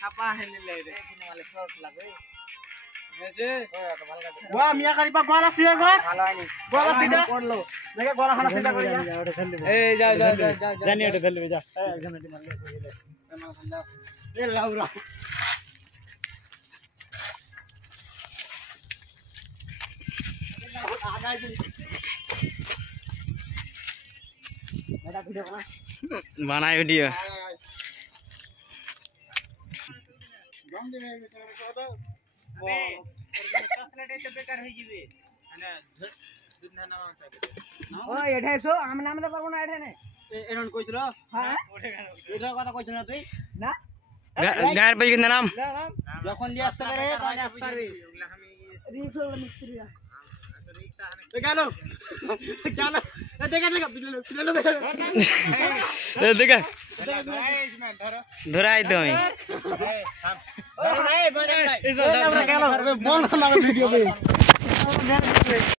ছাপা হেলে লে রে কিনে वाले শর্ট লাগে হয়েছে ওয়া মিয়া কারিবা গলা সিধা কর ভালো হয়নি গলা সিধা করলো দেখে গলা খানা সিধা করি এই যাও যাও যাও যাও জানি ওটা ফেলবে যা একজন এটি মারলে এ লাউরা বানাই ভিডিও চকলেট এত বেকার হয়ে যাবে মানে দুধ না নাও ও এঠাই সো আমি নামতে পারবো না এঠানে এরন কইছিল হ্যাঁ এটা কথা কইছ না তুই না গায়ের পেজ কিন্তু নাম যখন দিয়ে আসতে পারে তখন আসতে পারে রিক্স হলো মিস্ত্রিরা কেন কেন দেখা দেখা পিছনে দেখা ধরো ধরাই তো আমি এই বল এই আমরা কেন বল না ভিডিও